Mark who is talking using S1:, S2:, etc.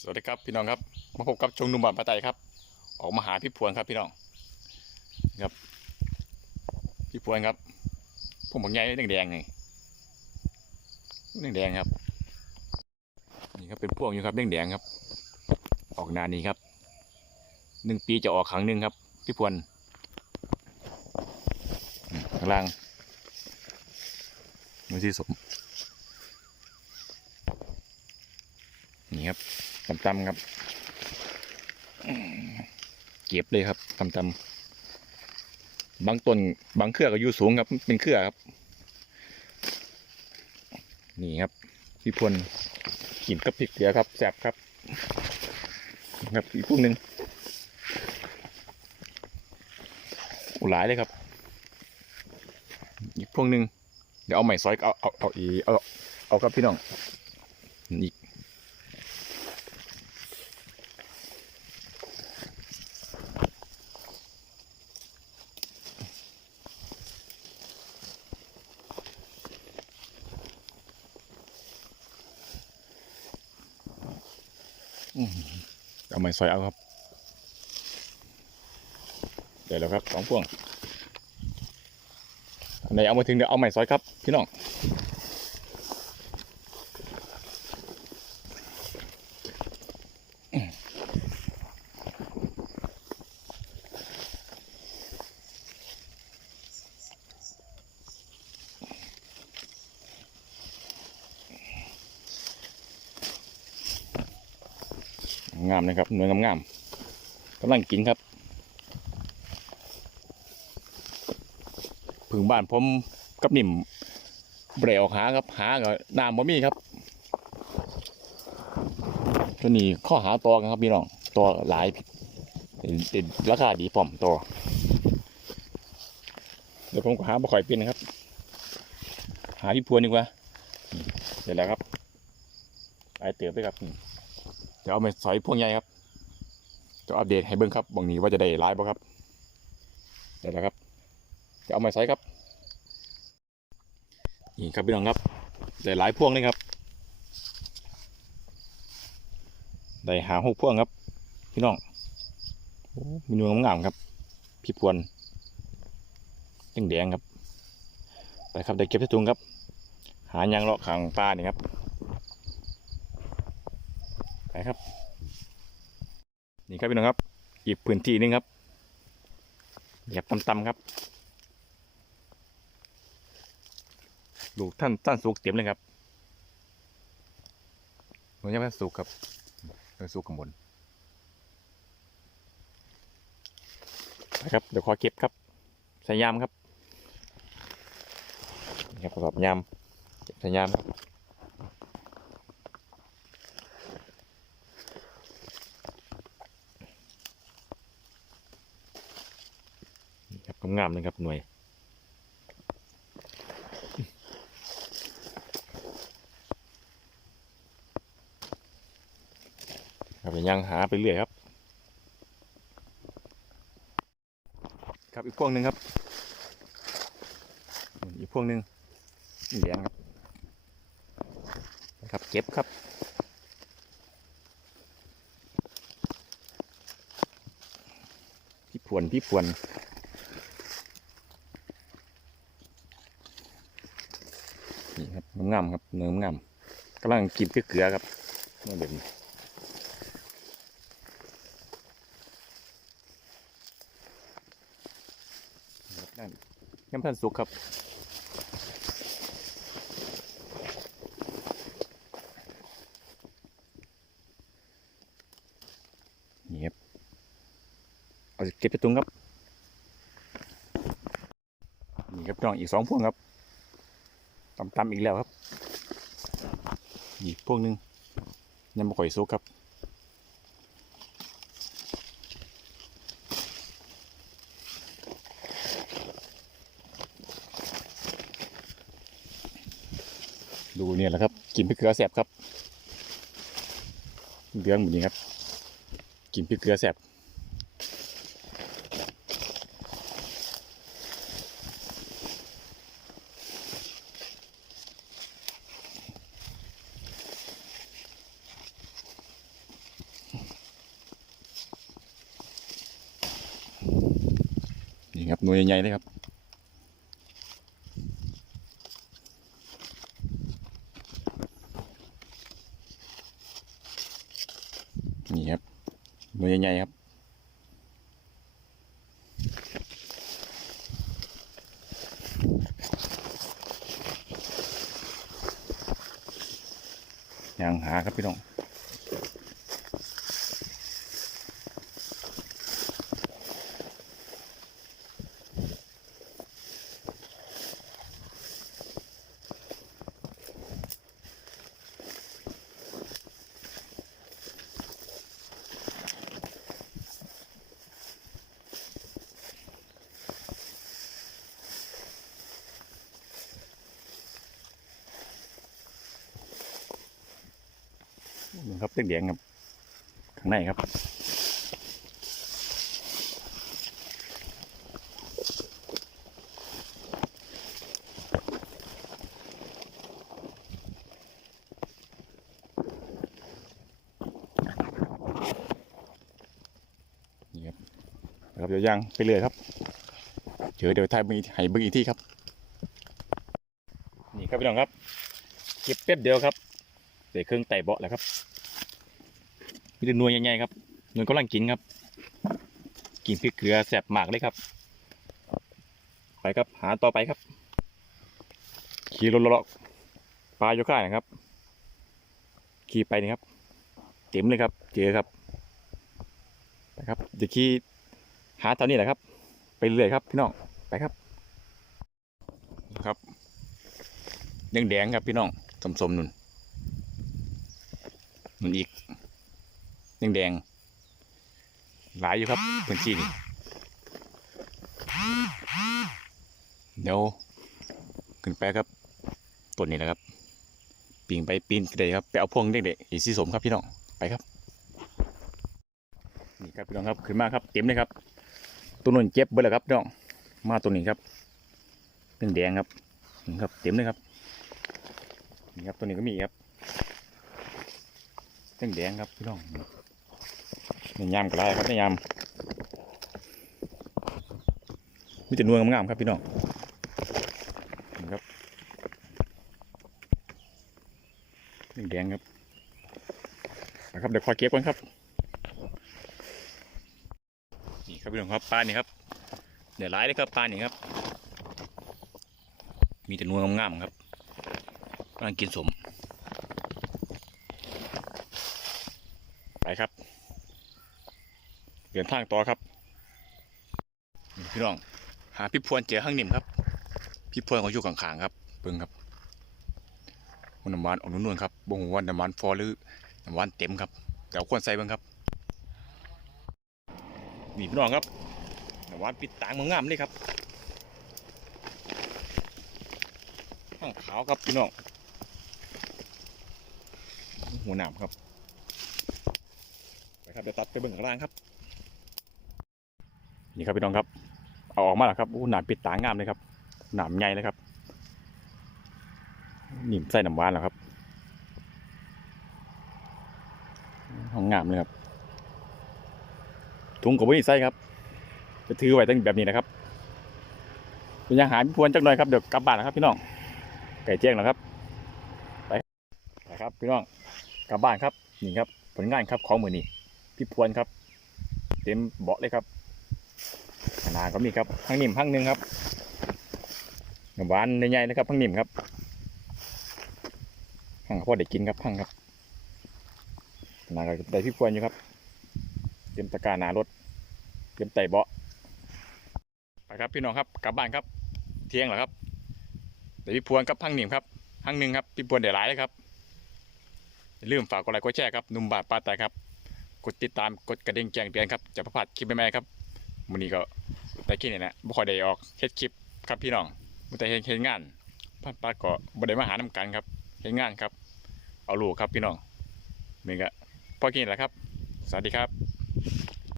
S1: สวัสดีครับพี่น้องครับมาพบกับชงนุ่มบ้านปะไตครับ ออกมาหาพี่พวนครับพี่น้องครับ พี่พวนครับผมบอกใหญ่แดงๆนี่แดงๆครับนี่ครับเป็นพวงอยู่ครับแดงๆครับ ออกนานนี้ครับหนึ่งปีจะออกครั้งหนึ่งครับ พี่พวนข้างล่างมือที่สมนี่ครับ ตำๆครับ เก็บเลยครับตำๆบางต้นบางเครือก็อยู่สูงครับ เป็นเครือครับ นี่ครับพี่พลกินกับพริกเกลือครับแซ่บครับครับอีกพวกหนึ่งโอ้หลายเลยครับ อีกพวกหนึ่งเดี๋ยวเอาใหม่ซอยเอาเอาเอาอีเอาเอาครับพี่น้องอีก เอาไม้ซอยเอาครับเดี๋ยวแล้วครับสองพวงอันไหนเอามาถึงเดี๋ยวเอาไม้ซอยครับ พี่น้อง งามนะครับหน่วยงามๆกำลังกินครับพึ่งบ้านผมกับนิ่มเบรออกหาครับหากับน้ำบ่มีครับตัวนี้ข้อหาตัวกันครับพี่น้องตัวหลายเป็นเป็นราคาดีพร้อมตัวเดี๋ยวผมก็หาบ่ค่อยเป็นนะครับ หาพี่พวนดีกว่านี่เสร็จแล้วครับไปเติบไปครับ ดี๋ยวเอาไปสอยพวกใหญ่ครับจะอัปเดตให้เบิ้งครับบางนี้ว่าจะได้ร้ายบ่ครับเดี๋ยวนะครับจะเอามาใส่ครับนี่ครับพี่น้องครับได้หลายพวงเลยครับได้หาหกพวงครับ พี่น้องมีนื้องามครับ พี่พวนแดงๆครับไปครับได้เก็บที่ตุงครับ หายางเลาะขางปลาเนี่ครับ ไปครับ นี่ครับพี่น้องครับ อีกพื้นที่นึงครับหยียบต่ำๆครับลูกท่านท่านสุกเต็มเลยครับมันยังไม่สุกครับยังสุกข้างบนนะครับเดี๋ยวขอเก็บครับใส่ยามครับนี่ครับประกอบยามเก็บใส่ยามครับ นี่ครับ งามๆเลยครับหน่วยครับยังหาไปเรื่อยครับ ครับอีกพวงหนึ่งครับ อีกพวงหนึ่งนี่แดงครับนะครับเก็บครับพี่พวนพี่พวน นี่ครับ งามครับเนื้องามกำลังกินเกลือครับนี่แบบนี้นั่นยังพันสุกครับนี่ครับเอาเก็บไปตุงครับ นี่ครับพี่น้องอีกสองพวงครับตำๆอีกแล้วครับ อีกพวกหนึงยังไม่ค่อยสุกครับดูเนี่ยแหละครับ กินพริกเกลือแสบครับเดืองแบบนี้ครับ กินพริกเกลือแสบ น่วยใหญ่ๆเลยครับนี่ครับหน่วยใหญ่ๆครับยังหาครับพี่น้อง ครับเด็กแดงครับข้างในครับนี่ครับครับเดี๋ยวย่างไปเลยครับเจอเดี๋ยวถ่ายเบิ่งอีกให้เบิ่งอีกที่ครับ นี่ครับพี่น้องครับเก็บแป๊บเดียวครับเดี๋ยวเครื่องไต่เบาะแล้วครับ มีแต่หนวยใหญ่ๆครับหนวยกำลังกินครับ กินพริกเกลือแสบมากเลยครับ ไปครับหาต่อไปครับ ขี่รถเลาะปลาโยค่านะครับ ขี่ไปนี่ครับ เต็มเลยครับ เจอครับไปครับเดี๋ยวขี่หาเท่านี้แหละครับ ไปเรื่อยครับพี่น้องไปครับ ครับยังแดงครับพี่น้องสมๆนุ่นมันอีก แดงแดงๆหลายอยู่ครับพื้นที่นี่เดี๋ยวขึ้นไปครับต้นนี้แหละครับปีนไปปีนกันเลยครับไปเอาพวงเด็กๆอีสีสมครับพี่น้องไปครับนี่ครับพี่น้องครับขึ้นมาครับเต็มเลยครับตัวนู้นเจ็บเบิดแล้วครับพี่น้องมาตัวนี้ครับเป็นแดงครับนี่ครับเต็มเลยครับนี่ครับตัวนี้ก็มีครับแดงแดงครับพี่น้อง นี่ยามกระไรครับนี่ยามมีแต่นวลงามๆครับพี่น้องครับแดงแดงครับนะครับเดี๋ยวคอยเก็บก่อนครับ นี่ครับพี่น้องครับปลานี่ครับเดี๋ยวไล่เลยครับปลานี่ครับ มีแต่นวลงามๆครับกำลังกินสมไปครับ ดินทางต่อครับพี่น้อง หาพี่พวนเจอข้างนิ่มครับ พี่พวนเขาอยู่ข้างๆครับเบิ่งครับมันน้ำหวานออกนุ่นๆครับบ่งว่าน้ำหวานฟอหรือน้ำหวานเต็มครับเดี๋ยวควรใส่เบิ่งครับนี่พี่น้องครับน้ำหวานปิดตางงามเลยครับข้างขาวครับพี่น้องหัวหนามครับไปครับเดี๋ยวตัดไปเบิ่งข้างล่างครับ นี่ครับพี่น้องครับ เอาออกมาแล้วครับอู้หนามปิดตางามเลยครับ หนามใหญ่เลยครับนิ่มใส่น้ำหวานแล้วครับห้องงามเลยครับถุงกับวิ่ใส่ครับ จะถือไว้ตั้งแบบนี้นะครับเป็นยังหาพี่พวนจักหน่อยครับเดี๋ยวกลับบ้านนะครับ พี่น้องไก่แจ้งแล้วครับไปไปครับพี่น้องกลับบ้านครับนี่ครับผลงานครับของมือนี้พี่พวนครับ เต็มเบาะเลยครับ ขนาดก็มีครับพังนิ่มพังหนึ่งครับหวานใหญ่ๆนะครับพังนิ่มครับพังพอได้กินครับพังครับขนาดก็ได้พี่พวนอยู่ครับ เต็มตะกร้าหนารถเต็มไต่เบาะไปครับพี่น้องครับกลับบ้านครับ เที่ยงแล้วครับได้พี่พวนกับพังนิ่มครับพังหนึ่งครับพี่พวนเดี๋ยวหลายเลยครับอย่าลืมฝากกดไลค์กดแชร์ครับนุ่มบาทป้าแต่ครับ กดติดตามกดกระดิ่งแจ้งเตือนครับจะประพลาดคลิปใหม่ๆครับ วันนี้ก็ได้คลิปนี่นะบ่ค่อยได้ออกเฮ็ดคลิปครับพี่น้องบ่แต่เฮ็ดเฮ็ดงานพัดป้าก็บ่ได้มาหานํกันครับเฮ็ดงานครับ เอาลูกครับพี่น้องนี่ก็พอกินแล้วครับ สวัสดีครับ